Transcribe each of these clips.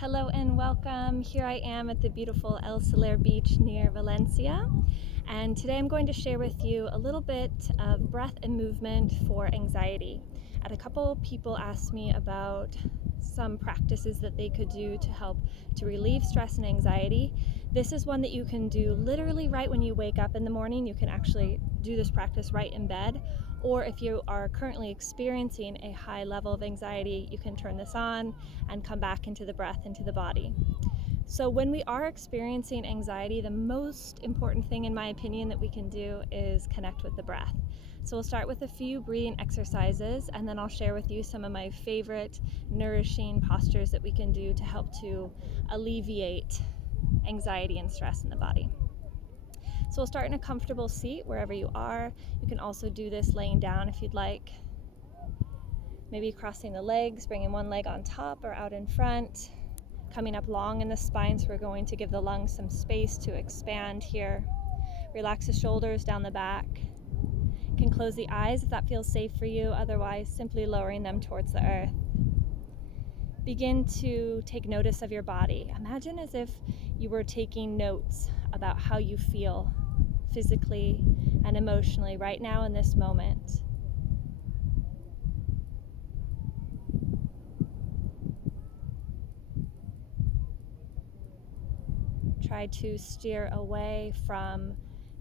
Hello and welcome. Here I am at the beautiful El Saler beach near Valencia. And today I'm going to share with you a little bit of breath and movement for anxiety. And a couple people asked me about some practices that they could do to help to relieve stress and anxiety. This is one that you can do literally right when you wake up in the morning. You can actually do this practice right in bed. Or if you are currently experiencing a high level of anxiety, you can turn this on and come back into the breath, into the body. So when we are experiencing anxiety, the most important thing, in my opinion, that we can do is connect with the breath. So we'll start with a few breathing exercises, and then I'll share with you some of my favorite nourishing postures that we can do to help to alleviate anxiety and stress in the body. So we'll start in a comfortable seat wherever you are. You can also do this laying down if you'd like. Maybe crossing the legs, bringing one leg on top or out in front. Coming up long in the spine, so we're going to give the lungs some space to expand here. Relax the shoulders down the back. You can close the eyes if that feels safe for you, otherwise simply lowering them towards the earth. Begin to take notice of your body. Imagine as if you were taking notes about how you feel physically and emotionally right now in this moment. Try to steer away from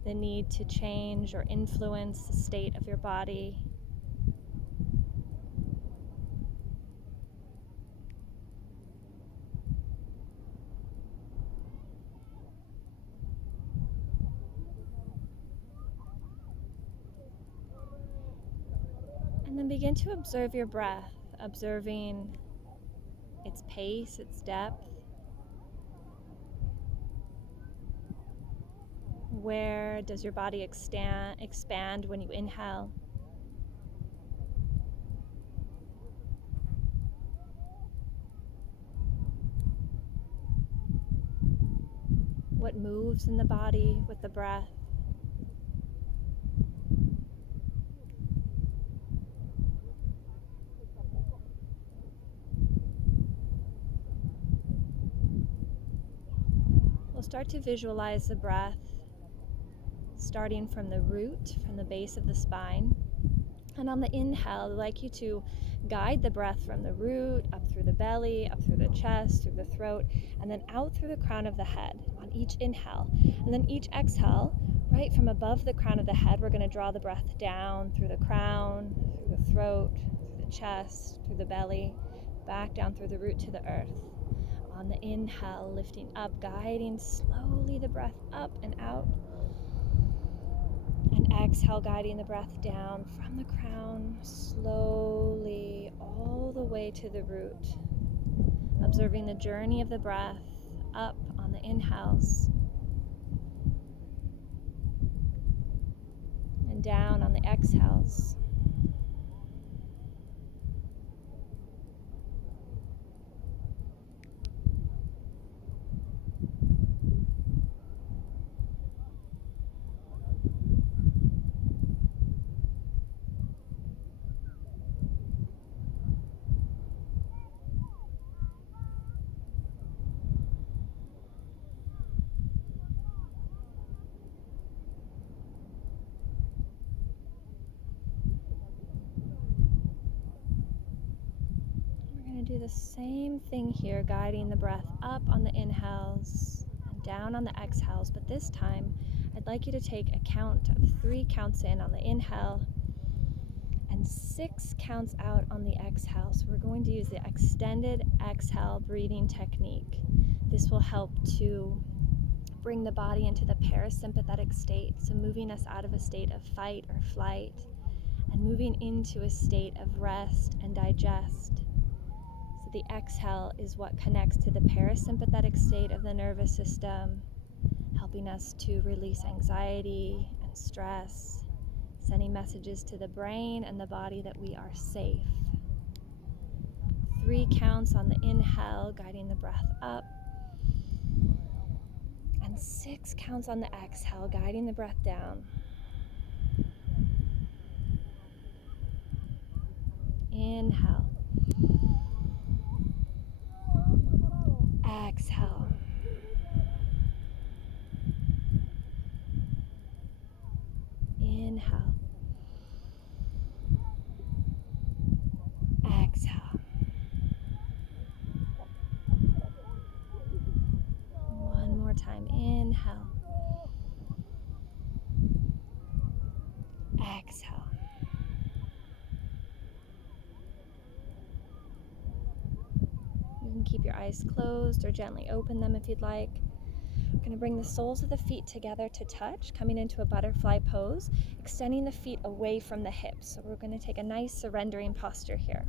the need to change or influence the state of your body. And then begin to observe your breath, observing its pace, its depth. Where does your body expand when you inhale? What moves in the body with the breath? We'll start to visualize the breath starting from the root, from the base of the spine. And on the inhale, I'd like you to guide the breath from the root, up through the belly, up through the chest, through the throat, and then out through the crown of the head on each inhale. And then each exhale, right from above the crown of the head, we're going to draw the breath down through the crown, through the throat, through the chest, through the belly, back down through the root to the earth. On the inhale, lifting up, guiding slowly the breath up and out. And exhale, guiding the breath down from the crown, slowly all the way to the root. Observing the journey of the breath up on the inhales and down on the exhales. Do the same thing here, guiding the breath up on the inhales and down on the exhales, but this time I'd like you to take a count of 3 counts in on the inhale and 6 counts out on the exhale. So we're going to use the extended exhale breathing technique. This will help to bring the body into the parasympathetic state, so moving us out of a state of fight or flight and moving into a state of rest and digest. The exhale is what connects to the parasympathetic state of the nervous system, helping us to release anxiety and stress, sending messages to the brain and the body that we are safe. 3 counts on the inhale, guiding the breath up, and 6 counts on the exhale, guiding the breath down. Inhale. Exhale. Inhale. Exhale. One more time. Inhale. Exhale. You can keep your eyes closed or gently open them if you'd like. We're going to bring the soles of the feet together to touch, coming into a butterfly pose, extending the feet away from the hips. So we're going to take a nice surrendering posture here.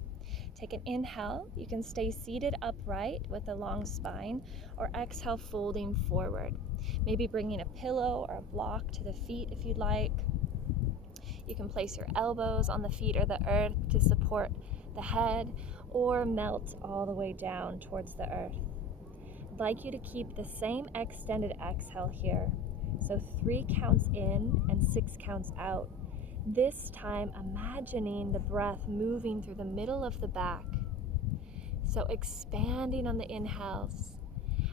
Take an inhale. You can stay seated upright with a long spine, or exhale, folding forward. Maybe bringing a pillow or a block to the feet if you'd like. You can place your elbows on the feet or the earth to support the head, or melt all the way down towards the earth. I'd like you to keep the same extended exhale here. So 3 counts in and 6 counts out. This time, imagining the breath moving through the middle of the back. So expanding on the inhales,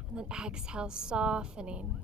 and then exhale, softening.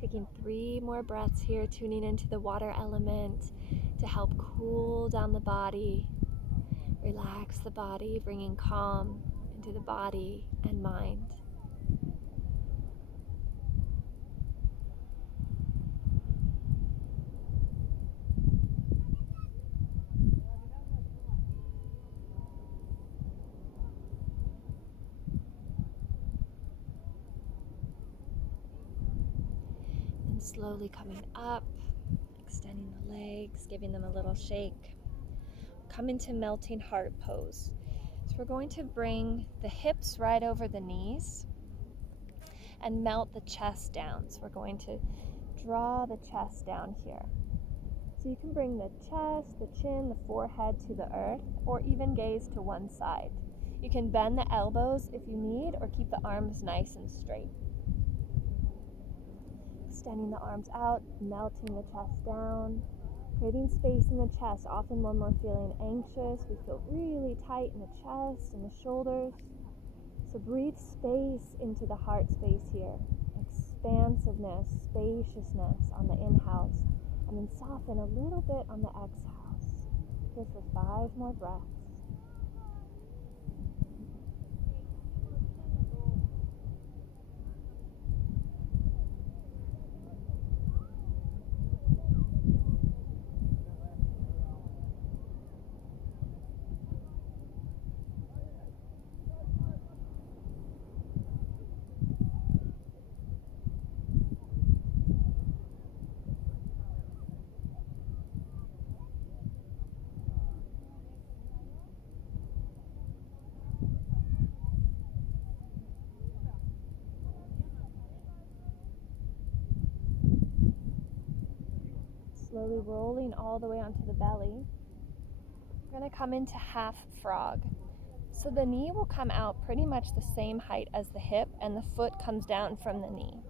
Taking 3 more breaths here, tuning into the water element to help cool down the body, relax the body, bringing calm into the body and mind. And slowly coming up, extending the legs, giving them a little shake. Come into melting heart pose. So we're going to bring the hips right over the knees and melt the chest down. So we're going to draw the chest down here. So you can bring the chest, the chin, the forehead to the earth, or even gaze to one side. You can bend the elbows if you need, or keep the arms nice and straight. Extending the arms out, melting the chest down, creating space in the chest. Often when we're feeling anxious, we feel really tight in the chest and the shoulders. So breathe space into the heart space here. Expansiveness, spaciousness on the inhales, and then soften a little bit on the exhales. Here for 5 more breaths. Slowly rolling all the way onto the belly. We're going to come into half frog. So the knee will come out pretty much the same height as the hip, and the foot comes down from the knee.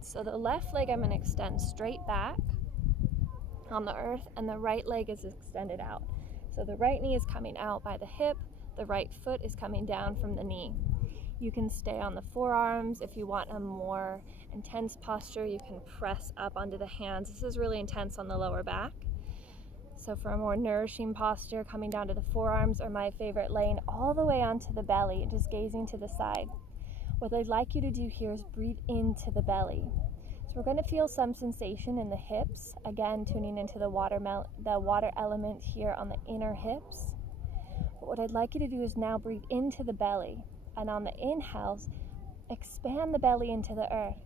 So the left leg I'm going to extend straight back on the earth, and the right leg is extended out. So the right knee is coming out by the hip, the right foot is coming down from the knee. You can stay on the forearms. If you want a more intense posture, you can press up onto the hands. This is really intense on the lower back. So for a more nourishing posture, coming down to the forearms, or my favorite, laying all the way onto the belly, just gazing to the side. What I'd like you to do here is breathe into the belly. So we're going to feel some sensation in the hips. Again, tuning into the water element here on the inner hips. But what I'd like you to do is now breathe into the belly. And on the inhales, expand the belly into the earth.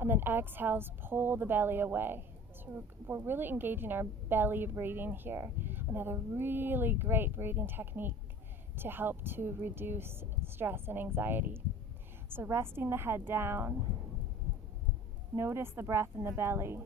And then exhales, pull the belly away. So we're really engaging our belly breathing here. Another really great breathing technique to help to reduce stress and anxiety. So resting the head down, notice the breath in the belly.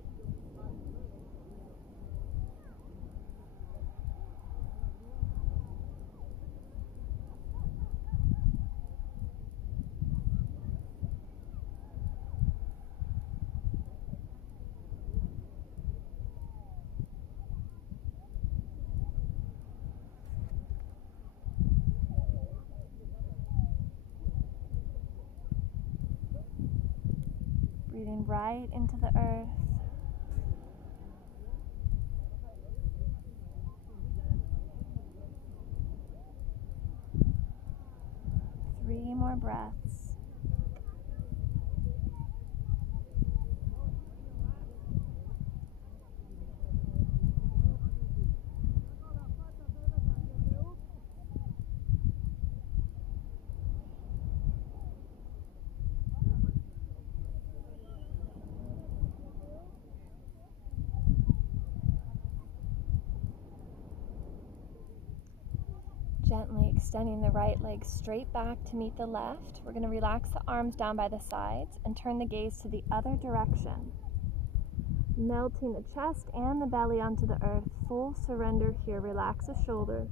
Breathing right into the earth. Three more breaths. Gently extending the right leg straight back to meet the left. We're going to relax the arms down by the sides and turn the gaze to the other direction. Melting the chest and the belly onto the earth. Full surrender here. Relax the shoulders.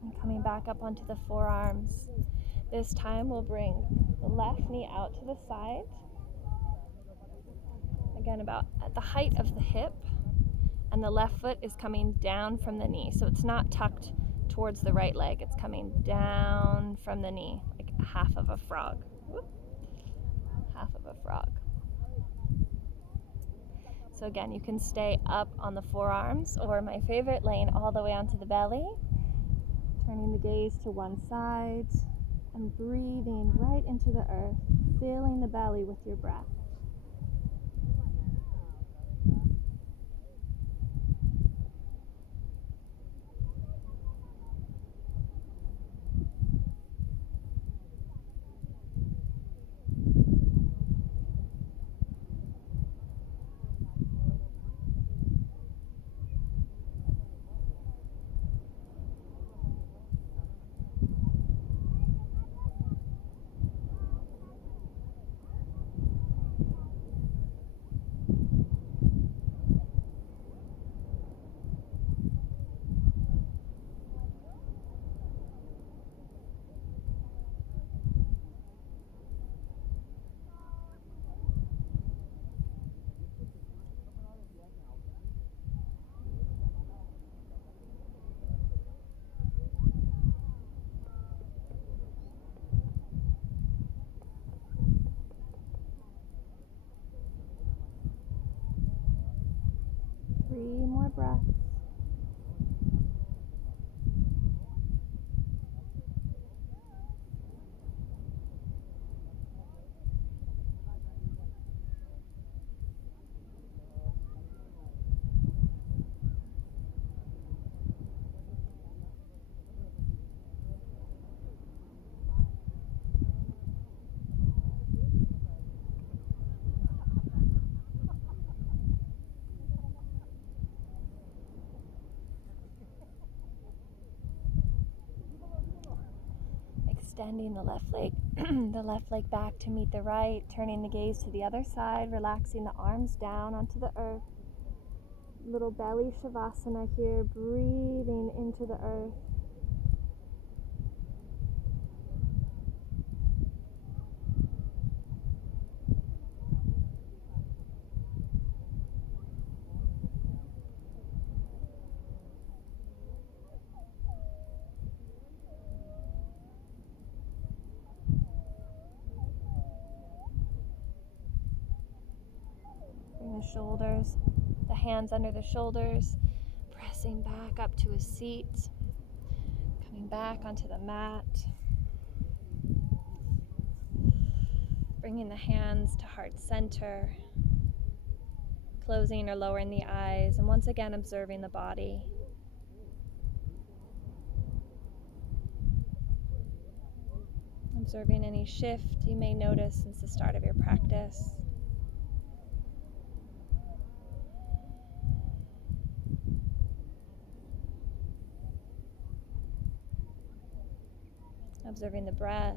And coming back up onto the forearms. This time we'll bring the left knee out to the side. Again, about at the height of the hip. And the left foot is coming down from the knee. So it's not tucked towards the right leg. It's coming down from the knee, like half of a frog. Whoop. Half of a frog. So again, you can stay up on the forearms, or my favorite, laying all the way onto the belly. Turning the gaze to one side and breathing right into the earth, filling the belly with your breath. Three more breaths. Extending the left leg, the left leg back to meet the right, turning the gaze to the other side, relaxing the arms down onto the earth. Little belly shavasana here, breathing into the earth. the shoulders, the hands under the shoulders, pressing back up to a seat, coming back onto the mat, bringing the hands to heart center, closing or lowering the eyes, and once again observing the body. Observing any shift you may notice since the start of your practice. Observing the breath.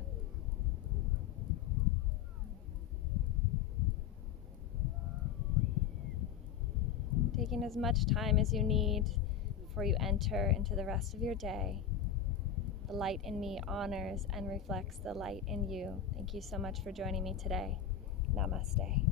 Taking as much time as you need before you enter into the rest of your day. The light in me honors and reflects the light in you. Thank you so much for joining me today. Namaste.